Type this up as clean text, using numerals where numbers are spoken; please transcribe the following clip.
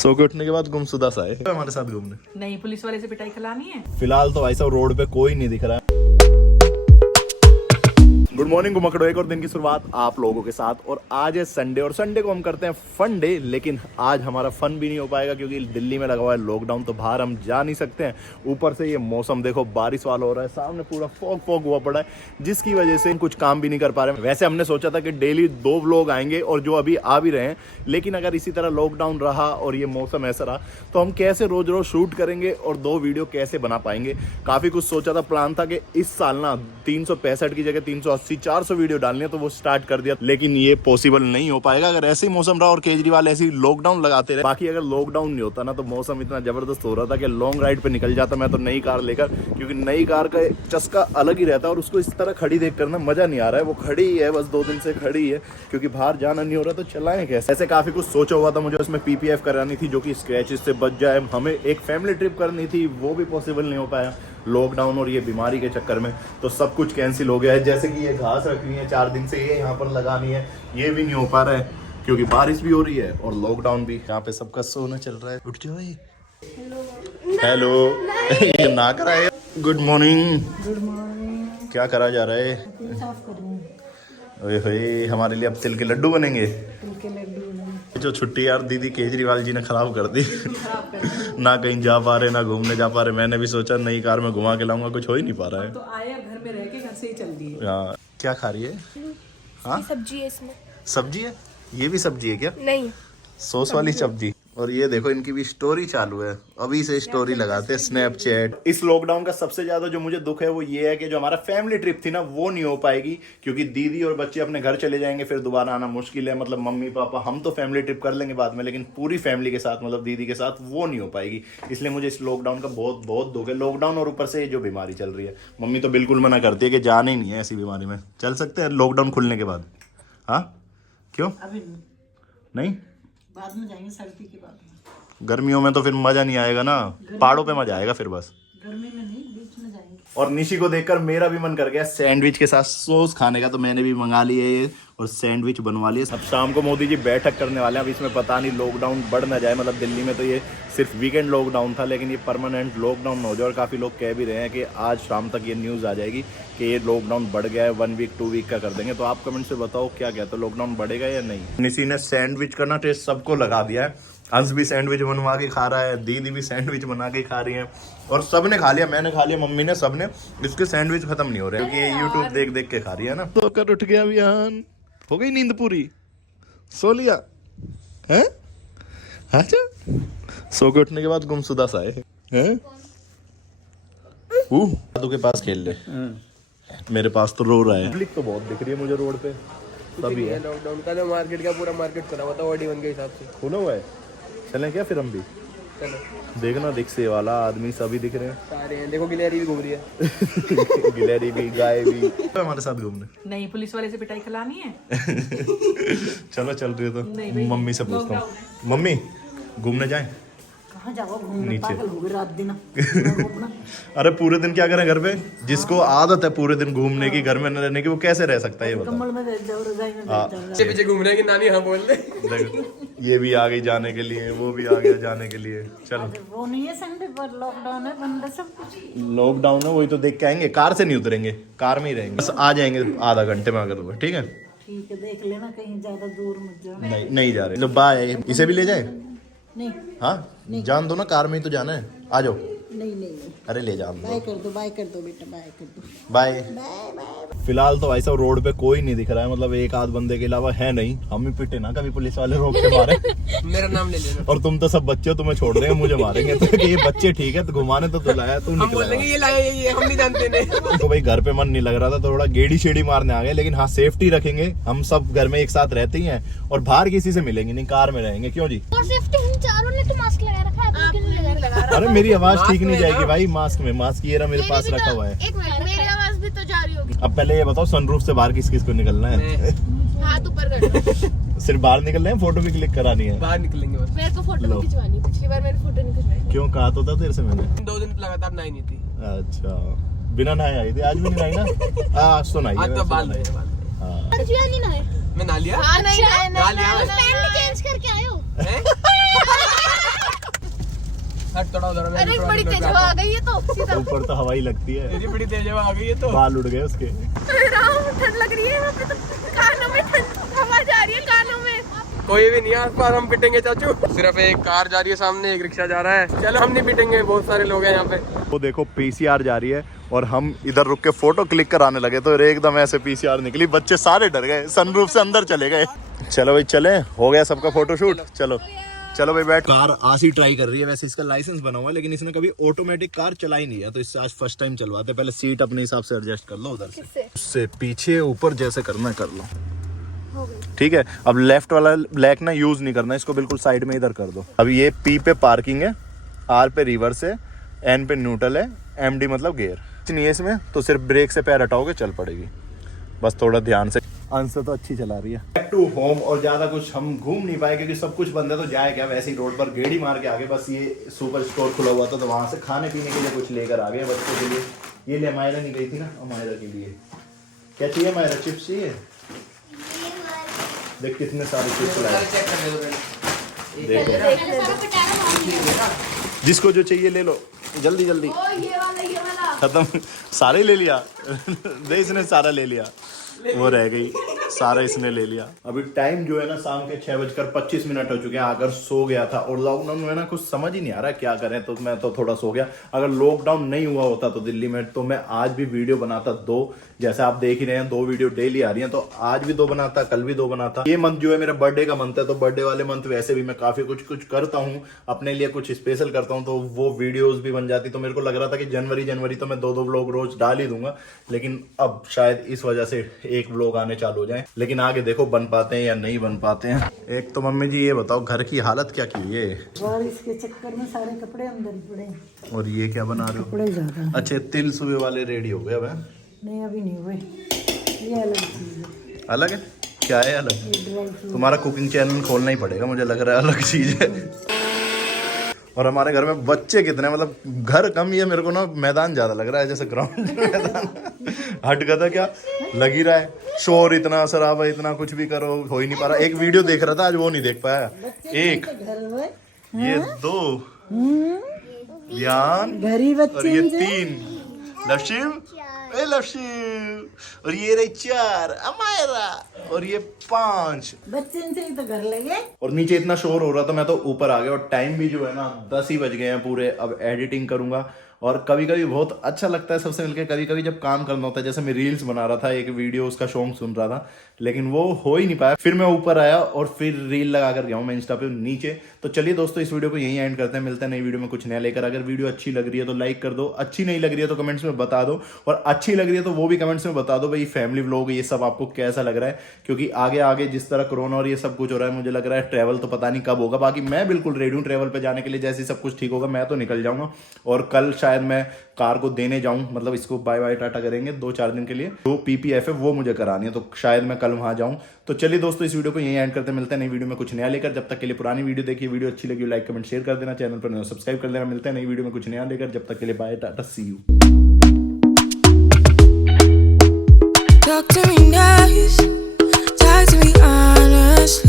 सो के उठने के बाद गुमशुदा सा है हमारे साथ घूमने। नहीं, पुलिस वाले से पिटाई खिलानी है। फिलहाल तो भाई साहब रोड पे कोई नहीं दिख रहा है। गुड मॉर्निंग घुमकड़ो, एक और दिन की शुरुआत आप लोगों के साथ। और आज है संडे और संडे को हम करते हैं फन डे। लेकिन आज हमारा फन भी नहीं हो पाएगा क्योंकि दिल्ली में लगा हुआ है लॉकडाउन, तो बाहर हम जा नहीं सकते हैं। ऊपर से ये मौसम देखो बारिश वाला हो रहा है, सामने पूरा फॉग हुआ पड़ा है, जिसकी वजह से हम कुछ काम भी नहीं कर पा रहे हैं। वैसे हमने सोचा था कि डेली 2 व्लॉग आएंगे और जो अभी आ भी रहे हैं, लेकिन अगर इसी तरह लॉकडाउन रहा और ये मौसम ऐसा रहा तो हम कैसे रोज रोज शूट करेंगे और 2 वीडियो कैसे बना पाएंगे। काफ़ी कुछ सोचा था, प्लान था कि इस साल ना 365 की जगह 380 400 वीडियो डालनी है, तो वो स्टार्ट कर दिया। लेकिन ये पॉसिबल नहीं हो पाएगा अगर ऐसे ही मौसम रहा और केजरीवाल ऐसे ही लॉकडाउन लगाते रहे। बाकी अगर लॉकडाउन नहीं होता ना तो मौसम इतना जबरदस्त हो रहा था कि लॉन्ग राइड पे निकल जाता मैं तो नई कार लेकर, क्योंकि नई कार का चस्का अलग ही रहता है और उसको इस तरह खड़ी देख कर ना मजा नहीं आ रहा है। वो खड़ी ही है, बस 2 दिन से खड़ी है क्योंकि बाहर जाना नहीं हो रहा, तो चलाएं कैसे। ऐसे काफी कुछ सोचा हुआ था मुझे, उसमें PPF करानी थी जो कि स्क्रैचेस से बच जाए। हमें एक फैमिली ट्रिप करनी थी, वो भी पॉसिबल नहीं हो पाया लॉकडाउन और ये बीमारी के चक्कर में, तो सब कुछ कैंसिल हो गया है। जैसे कि ये घास रखनी है 4 दिन से, ये यहाँ पर लगानी है, ये भी नहीं हो पा रहा है क्योंकि बारिश भी हो रही है और लॉकडाउन भी। यहाँ पे सबका सोना चल रहा है। उठ जाओ। हेलो ये ना करा है। Good morning. Good morning. क्या करा जा रहा है? साफ करूँ। ओए भाई, हमारे लिए अब तिल के लड्डू बनेंगे। तिल के लड्डू जो छुट्टी यार दीदी केजरीवाल जी ने खराब कर दी। खराब कर दी। ना कहीं जा पा रहे ना घूमने जा पा रहे। मैंने भी सोचा नई कार में घुमा के लाऊंगा, कुछ हो ही नहीं पा रहा है। तो आए घर में रह के घर से ही चल दिए। हाँ, क्या खा रही है? हाँ, सब्जी है इसमें। सब्जी है? ये भी सब्जी है क्या? नहीं, सॉस वाली सब्जी। और ये देखो इनकी भी स्टोरी चालू है, अभी से स्टोरी लगाते हैं स्नैपचैट। इस लॉकडाउन का सबसे ज्यादा जो मुझे दुख है वो ये है कि जो हमारा फैमिली ट्रिप थी ना वो नहीं हो पाएगी क्योंकि दीदी और बच्चे अपने घर चले जाएंगे, फिर दोबारा आना मुश्किल है। मतलब मम्मी पापा हम तो फैमिली ट्रिप कर लेंगे बाद में, लेकिन पूरी फैमिली के साथ मतलब दीदी के साथ वो नहीं हो पाएगी। इसलिए मुझे इस लॉकडाउन का बहुत बहुत दुख है। लॉकडाउन और ऊपर से जो बीमारी चल रही है, मम्मी तो बिल्कुल मना करती है कि जाना ही नहीं है ऐसी बीमारी में। चल सकते हैं लॉकडाउन खुलने के बाद? हाँ क्यों अभी नहीं, बाद में जाएंगे, सर्दी के बाद। गर्मियों में तो फिर मजा नहीं आएगा ना, पहाड़ों पे मजा आएगा फिर बस। गर्मी में नहीं, बीच में जाएंगे। और निशी को देखकर मेरा भी मन कर गया सैंडविच के साथ सॉस खाने का, तो मैंने भी मंगा लिए ये और सैंडविच बनवा लिए। अब शाम को मोदी जी बैठक करने वाले हैं। अब इसमें पता नहीं लॉकडाउन बढ़ ना जाए। मतलब दिल्ली में तो ये सिर्फ वीकेंड लॉकडाउन था, लेकिन ये परमानेंट लॉकडाउन हो जाए। और काफ़ी लोग कह भी रहे हैं कि आज शाम तक ये न्यूज़ आ जाएगी कि ये लॉकडाउन बढ़ गया है, 1 वीक 2 वीक का कर देंगे। तो आप कमेंट से बताओ क्या कहते हो, लॉकडाउन बढ़ेगा या नहीं? निशी ने सैंडविच का ना टेस्ट सबको लगा दिया है। अंश भी सैंडविच बनवा के खा रहा है, दीदी भी सैंडविच बना के खा रही है और सबने खा लिया। मैंने खा लिया, मम्मी ने, सबने। इसके सैंडविच खत्म नहीं हो रहे क्योंकि ये यूट्यूब देख देख के खा रही है ना। तो कर उठ गया अभियान, हो गई नींद पूरी, सो लिया है? अच्छा, सो के उठने के बाद गुमशुदा सा है? दादू के पास खेल ले। मेरे पास तो रो रहा है। पब्लिक तो बहुत दिख रही है मुझे रोड पे, तभी है लॉकडाउन का तो मार्केट का पूरा मार्केट खुला हुआ था OD1 के हिसाब से। खुला हुआ है। चलें क्या फिर हम भी? चलो देखना, रिक्शे वाला आदमी सभी दिख रहे हैं। सारे हैं, देखो गिलहरी भी घूम रही है। गिलहरी भी, गाय भी हमारे साथ घूमने। नहीं, पुलिस वाले से पिटाई खिलानी है। चलो चल रही है तो नहीं भाई, मम्मी से पूछता हूँ। मम्मी घूमने जाएं? कहाँ जाओ घूमने? नीचे। पागल हो गए रात दिन। अरे पूरे दिन क्या करें घर पे? जिसको आदत है पूरे दिन घूमने की, घर में न रहने की, वो कैसे रह सकता है ये बता। कम्बल में बैठ जाओ, रजाई में बैठ जाओ। पीछे पीछे घूम रहे हैं कि नानी हाँ बोल दे। देखो ये भी आ गई जाने के लिए, वो भी आ गया जाने के लिए। चलो वो नहीं है संडे पर, लॉकडाउन है, बंद है सब कुछ। लॉकडाउन है, वही तो देख के आएंगे। कार से नहीं उतरेंगे, कार में ही रहेंगे, बस आ जाएंगे आधा घंटे में अगर हुआ। ठीक है, ठीक है, देख लेना कहीं ज्यादा दूर मत जाओ। नहीं जा रहे। लो बाय। इसे भी ले जाए? नहीं हाँ जान दो ना, कार में ही तो जाना है। आ जाओ। नहीं नहीं, अरे ले जाओ। बाय कर दो, बाय कर दो बेटा, बाय कर दो। बाय। Bye bye. फिलहाल तो भाई साहब रोड पे कोई नहीं दिख रहा है, मतलब एक आध बंदे के अलावा है नहीं। हम ही पिटे ना कभी पुलिस वाले रोक के मारे। मेरा नाम ले लेना। और तुम तो सब बच्चे हो, तुम्हें छोड़ देंगे, मुझे मारेंगे। तो ये बच्चे ठीक है, तो घुमाने तो लाया तू, हम बोल देंगे ये लाया, ये हम नहीं जानते नहीं। तो भाई घर पे मन नहीं लग रहा था, तो थोड़ा गेड़ी शेड़ी मारने आ गए। लेकिन हाँ सेफ्टी रखेंगे, हम सब घर में एक साथ रहते ही हैं और बाहर किसी से मिलेंगे नहीं, कार में रहेंगे। क्यों जी? और सेफ्टी हम चारों ने तो मास्क लगा रखा है, आपने क्यों नहीं लगा रखा? अरे मेरी आवाज ठीक नहीं जाएगी भाई मास्क में। मास्क ये रहा मेरे पास रखा हुआ है। एक मिनट, मेरी आवाज भी तो जा रही होगी। अब पहले ये बताओ सनरूफ से बाहर किस किस को निकलना है? हाथ ऊपर कर दो। सिर्फ बाहर निकलना है, फोटो भी क्लिक करानी है? बाहर निकलेंगे बस। मेरे को फोटो नहीं खिंचवानी, पिछली बार मैंने फोटो नहीं खिंचवाई। क्यों, कहा तो था तेरे से मैंने। 2 दिन लगातार नहाई नहीं थी। अच्छा, बिना नहाए आई थी? आज भी नहीं नहाई ना? आज तो नहाई है। आज तो बाल नहीं। हाँ। आज भी नहीं नहाए? मैं नहा लिया। हाँ, नहीं नहाए, नहा लिया। पैंट चेंज करके आए हो? हैं? उधर अरे बड़ी तेज हवा आ गई है तो सीधा ऊपर तो हवा ही लगती है, तेरी बड़ी तेज हवा आ गई है तो बाल उड़ गए उसके। राम ठंड लग रही है यहाँ पे तो कानों में ठंड हवा जा रही है कानों में। कोई भी नहीं है आसपास, हम पिटेंगे चाचू। सिर्फ एक कार जा रही है सामने, एक रिक्शा जा रहा है। चलो हम नहीं पिटेंगे, बहुत सारे लोग हैं यहाँ पे। वो देखो पीसीआर जा रही है और हम इधर रुक के फोटो क्लिक कराने लगे तो एकदम ऐसे पीसीआर निकली, बच्चे सारे डर गए, सनरूफ से अंदर चले गए। चलो भाई चले, हो गया सबका फोटोशूट। चलो चलो भाई बैठ। कार आशी ट्राई कर रही है, वैसे इसका लाइसेंस बना हुआ है लेकिन इसने कभी ऑटोमेटिक कार चलाई नहीं है, तो इससे आज फर्स्ट टाइम चलवाते। पहले सीट अपने हिसाब से एडजस्ट कर लो, उधर से उससे पीछे ऊपर जैसे करना है कर लो, ठीक है। अब लेफ्ट वाला ब्लैक ना यूज नहीं करना, इसको बिल्कुल साइड में इधर कर दो। अब ये पी पे पार्किंग है, आर पे रिवर्स है, एन पे न्यूट्रल है, एमडी मतलब गियर नहीं है इसमें, तो सिर्फ ब्रेक से पैर हटाओगे चल पड़ेगी, बस थोड़ा ध्यान से। अंश तो अच्छी चला रही है। बैक टू होम, और ज्यादा कुछ हम घूम नहीं पाए क्योंकि सब कुछ बंद है, तो जाए क्या, वैसे ही रोड पर गेड़ी मार के आगे। बस ये सुपर स्टोर खुला हुआ था तो वहां से खाने पीने के लिए कुछ लेकर आ गए बच्चों के लिए। ये ले मायरा नहीं गई थी ना, मायरा के लिए क्या चाहिए, मायरा चिप्स चाहिए, देख कितने सारे चिप्स लाए, देखो जिसको जो चाहिए ले लो, जल्दी जल्दी ये वाला खत्म, सारे ले लिया दे इसने सारा ले लिया, वो रह गई, सारा इसने ले लिया। अभी टाइम जो है ना शाम के 6:25 हो चुके हैं। आकर सो गया था और लॉकडाउन में ना कुछ समझ ही नहीं आ रहा क्या करें, तो मैं तो थोड़ा सो गया। अगर लॉकडाउन नहीं हुआ होता तो दिल्ली में, तो मैं आज भी वीडियो बनाता 2, जैसे आप देख ही रहे हैं 2 वीडियो डेली आ रही हैं, तो आज भी 2 बनाता, कल भी 2 बनाता। ये मंथ जो है मेरा बर्थडे का मंथ है, तो बर्थडे वाले मंथ वैसे भी मैं काफी कुछ करता हूँ अपने लिए, कुछ स्पेशल करता हूँ, तो वो वीडियोस भी बन जाती। तो मेरे को लग रहा था कि जनवरी तो मैं 2 व्लॉग रोज डाल ही दूंगा, लेकिन अब शायद इस वजह से एक व्लॉग आने चालू हो जाए। लेकिन आगे देखो बन पाते हैं या नहीं बन पाते हैं। एक तो मम्मी जी ये बताओ घर की हालत क्या की है, बारिश के चक्कर में सारे कपड़े अंदर ही पड़े, और ये क्या बना रहे हो? कपड़े ज्यादा। अच्छे तिल सुबह वाले रेडी हो गए अब? नहीं अभी नहीं हुए, ये अलग चीज है। अलग है? क्या है अलग? ये ड्राई फ्रूट। तुम्हारा कुकिंग चैनल खोलना ही पड़ेगा, मुझे लग रहा है अलग चीज है। और हमारे घर में बच्चे कितने, मतलब घर कम ही है, मेरे को ना मैदान ज्यादा लग रहा है, जैसे ग्राउंड मैदान हट गया था क्या लग ही रहा है। शोर इतना, शराबा इतना, कुछ भी करो हो ही नहीं पा रहा। एक वीडियो देख रहा था आज, वो नहीं देख पाया। एक ये 2 ध्यान, घर ही और ये बच्चे 3 लवशिव, ए लवशिव, और ये रही 4 अमायरा, और ये 5 बच्चे से ही तो घर लगे। और नीचे इतना शोर हो रहा था, मैं तो ऊपर आ गया। और टाइम भी जो है ना 10 ही बज गए हैं पूरे। अब एडिटिंग करूंगा, और कभी कभी बहुत अच्छा लगता है सबसे मिलकर। कभी कभी जब काम करना होता है, जैसे मैं रील्स बना रहा था, एक वीडियो उसका सॉन्ग सुन रहा था, लेकिन वो हो ही नहीं पाया। फिर मैं ऊपर आया और फिर रील लगा कर गया हूँ मैं इंस्टा पे नीचे। तो चलिए दोस्तों इस वीडियो को यहीं एंड करते हैं, मिलते हैं नई वीडियो में कुछ नया लेकर। अगर वीडियो अच्छी लग रही है तो लाइक कर दो, अच्छी नहीं लग रही है तो कमेंट्स में बता दो, और अच्छी लग रही है तो वो भी कमेंट्स में बता दो भाई फैमिली व्लॉग ये सब आपको कैसा लग रहा है। क्योंकि आगे आगे जिस तरह कोरोना और ये सब कुछ हो रहा है, मुझे लग रहा है ट्रैवल तो पता नहीं कब होगा। बाकी मैं बिल्कुल रेडी हूँ ट्रैवल पे जाने के लिए, जैसे सब कुछ ठीक होगा मैं तो निकल जाऊंगा। और कल शायद मैं कार को देने जाऊं, मतलब इसको बाय बाय टाटा करेंगे 2-4 दिन के लिए। जो PPF है वो मुझे करानी है, तो शायद मैं कल वहां जाऊं। तो चलिए दोस्तों इस वीडियो को यहीं एंड करते हैं, मिलते हैं नई वीडियो में कुछ नया लेकर। जब तक के लिए पुरानी वीडियो देखिए, वीडियो अच्छी लगी लाइक कमेंट शेयर कर देना, चैनल पर सब्सक्राइब कर देना। मिलते हैं नई वीडियो में कुछ नया लेकर, जब तक के लिए bye tata, see you. Talk to me nice, talk to me honest.